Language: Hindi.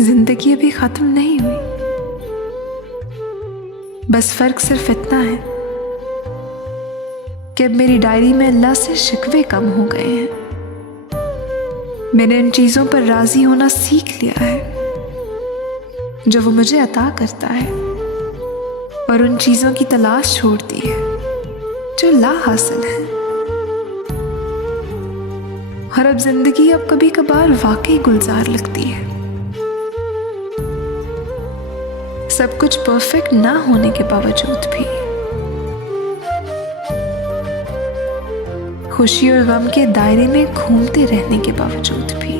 जिंदगी अभी खत्म नहीं हुई, बस फर्क सिर्फ इतना है कि अब मेरी डायरी में अल्लाह से शिकवे कम हो गए हैं। मैंने इन चीजों पर राजी होना सीख लिया है जो वो मुझे अता करता है, और उन चीजों की तलाश छोड़ दी है जो ला हासिल है। और अब जिंदगी अब कभी कभार वाकई गुलजार लगती है। सब कुछ परफेक्ट ना होने के बावजूद भी, खुशी और गम के दायरे में घूमते रहने के बावजूद भी।